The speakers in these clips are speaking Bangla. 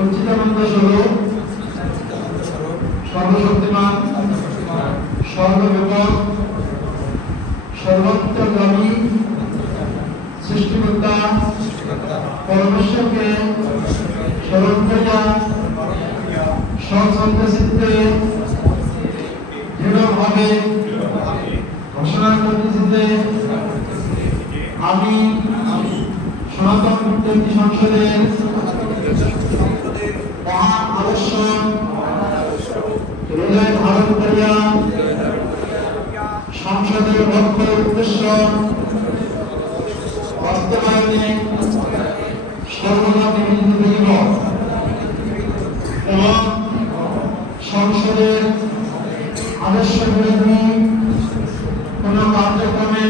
সচ্চিদানন্দ স্বরূপ সর্বশক্তিমান সর্বব্যাপক সর্বত্রগামী সৃষ্টিকর্তা পরমেশ্বরকে স্মরণ করিয়া সচ্চিত্তে দৃঢ়ভাবে ঘোষণা করতেছি যে আমি সনাতন বিদ্যার্থী সংসদের মহান আদর্শ হৃদয় ধারণ করিয়া সংসদের লক্ষ্য উদ্দেশ্য বাস্তবায়নে সর্বদা নিবেদিত থাকিব এবং সংসদের আদর্শ বিরোধী কোন কার্যক্রমে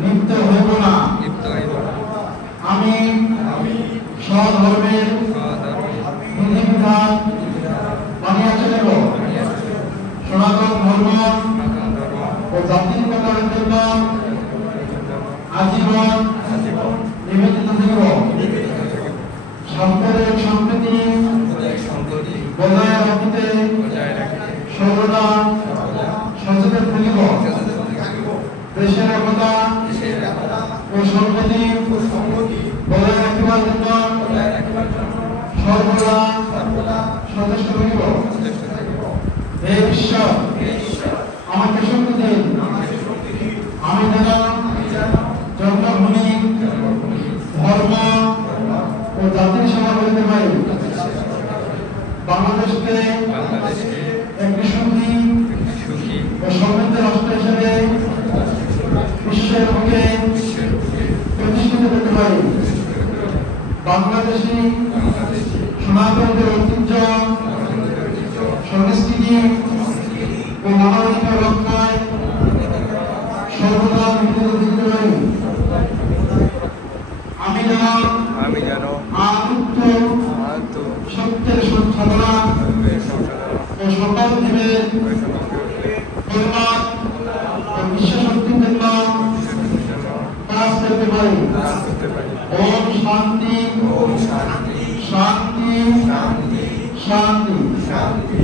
লিপ্ত হইব না। আমি স্বধর্মের বিধিবিধান মানিয়া চলিব। সনাতন ধর্ম ও জাতির কল্যাণের জন্য আজীবন নিবেদিত থাকিব। সাম্প্রদায়িক সম্প্রীতি বজায় রাখিতে সর্বদা সচেতন থাকিব। দেশের একতা ও সম্প্রীতি বজায় রাখিবার জন্য সর্বদা সচেষ্ট থাকিব। হে ঈশ্বর, আমাকে শক্তি দিন, আমি যেন জন্মভূমি ধর্ম ও জাতির সেবা করতে পারি। বাংলাদেশকে একটি সুখী ও সমৃদ্ধ রাষ্ট্র হিসেবে বিশ্বের বুকে প্রতিষ্ঠিত করতে পারি। বাংলাদেশী সনাতনদের ঐতিহ্য, সংস্কৃতি ও মানবাধিকার রক্ষায় সর্বদা নিবেদিত থাকতে পারি। আমি যেন সত্যের সাধনা ও সকল জীবের কল্যাণ ও বিশ্বশক্তির জন্য কাজ করতে পারি। ওম শান্তি শান্তি শান্তি শান্তি।